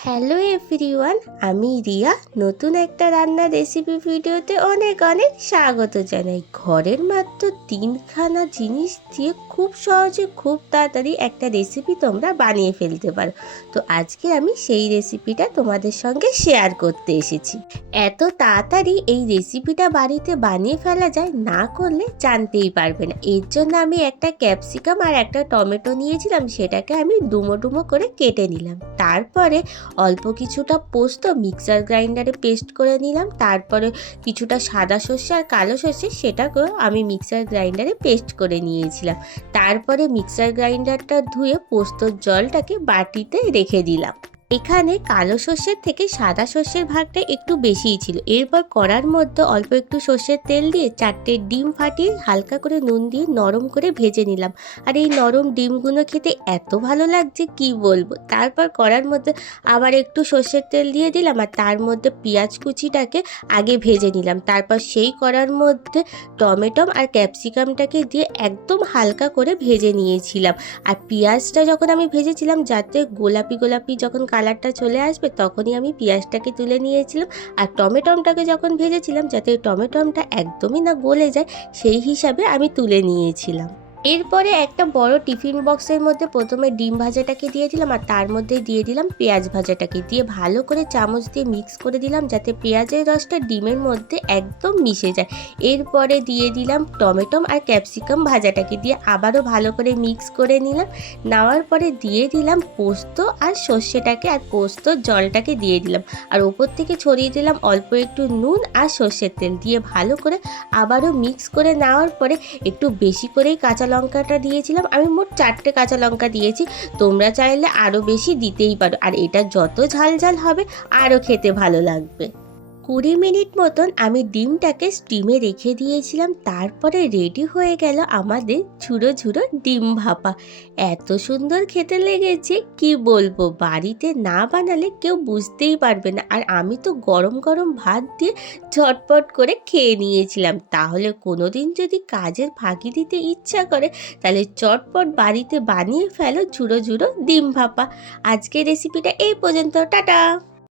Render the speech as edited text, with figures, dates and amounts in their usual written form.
Hello everyone, আমি রিয়া। নতুন একটা রান্নার রেসিপি ভিডিওতে অনেক অনেক স্বাগত জানাই। ঘরের মাত্র তিনখানা জিনিস দিয়ে খুব সহজে খুব তাড়াতাড়ি একটা রেসিপি তোমরা বানিয়ে ফেলতে পারো। তো আজকে আমি সেই রেসিপিটা তোমাদের সঙ্গে শেয়ার করতে এসেছি। এত তাড়াতাড়ি এই রেসিপিটা বাড়িতে বানিয়ে ফেলা যায় না করলে জানতেই পারবে না। এর জন্য আমি একটা ক্যাপসিকাম আর একটা টমেটো নিয়েছিলাম, সেটাকে আমি ডুমো ডুমো করে কেটে নিলাম। তারপরে অল্প কিছুটা পোস্ত মিক্সার গ্রাইন্ডারে পেস্ট করে নিলাম। তারপরে কিছুটা সাদা সর্ষে আর কালো সর্ষে সেটাকেও আমি মিক্সার গ্রাইন্ডারে পেস্ট করে নিয়েছিলাম। তারপরে মিক্সার গ্রাইন্ডারটা ধুয়ে পোস্তর জলটাকে বাটিতে রেখে দিলাম। এখানে কালো সর্ষের থেকে সাদা সর্ষের ভাগটা একটু বেশিই ছিল। এরপর কড়ার মধ্যে অল্প একটু সর্ষের তেল দিয়ে 4টে ডিম ফাটিয়ে হালকা করে নুন দিয়ে নরম করে ভেজে নিলাম। আর এই নরম ডিমগুলো খেতে এত ভালো লাগছে কি বলবো। তারপর কড়ার মধ্যে আবার একটু সর্ষের তেল দিয়ে দিলাম আর তার মধ্যে পেঁয়াজ কুচিটাকে আগে ভেজে নিলাম। তারপর সেই কড়ার মধ্যে টমেটো আর ক্যাপসিকামটাকে দিয়ে একদম হালকা করে ভেজে নিয়েছিলাম। আর পেঁয়াজটা যখন আমি ভেজেছিলাম যাতে গোলাপি গোলাপি যখন কালারটা চলে আসবে তখনই আমি পেঁয়াজটাকে তুলে নিয়েছিলাম। আর টমেটোটাকে যখন ভেজেছিলাম যাতে টমেটোটা একদমই না গলে যায় সেই হিসাবে আমি তুলে নিয়েছিলাম। এরপরে একটা বড় টিফিন বক্সের মধ্যে প্রথমে ডিম ভাজাটাকে দিয়ে দিলাম আর তার মধ্যে দিয়ে দিলাম পেঁয়াজ ভাজাটাকে, দিয়ে ভালো করে চামচ দিয়ে মিক্স করে দিলাম যাতে পেঁয়াজের রসটা ডিমের মধ্যে একদম মিশে যায়। এরপরে দিয়ে দিলাম টমেটো আর ক্যাপসিকাম ভাজাটাকে, দিয়ে আবারও ভালো করে মিক্স করে নিলাম। নেওয়ার পরে দিয়ে দিলাম পোস্ত আর সর্ষেটাকে আর পোস্তর জলটাকে দিয়ে দিলাম। আর ওপর থেকে ছড়িয়ে দিলাম অল্প একটু নুন আর সর্ষের তেল, দিয়ে ভালো করে আবারও মিক্স করে নেওয়ার পরে একটু বেশি করেই কাঁচা লঙ্কাটা দিয়েছিলাম। আমি মোট 4টে কাঁচা লঙ্কা দিয়েছি, তোমরা চাইলে আরও বেশি দিতেই পারো। আর এটা যত ঝাল ঝাল হবে আরও খেতে ভালো লাগবে। 20 মিনিট মতন আমি ডিমটাকে স্টিমে রেখে দিয়েছিলাম। তারপরে রেডি হয়ে গেল আমাদের ঝুড়ো ঝুড়ো ডিম ভাপা। এত সুন্দর খেতে লেগেছে কি বলবো, বাড়িতে না বানালে কেউ বুঝতেই পারবে না। আর আমি তো গরম গরম ভাত দিয়ে ঝটপট করে খেয়ে নিয়েছিলাম। তাহলে কোনো দিন যদি কাজের ফাঁকি দিতে ইচ্ছা করে তাহলে চটপট বাড়িতে বানিয়ে ফেলো ঝুড়ো ঝুড়ো ডিম ভাপা। আজকের রেসিপিটা এই পর্যন্ত, টাটা।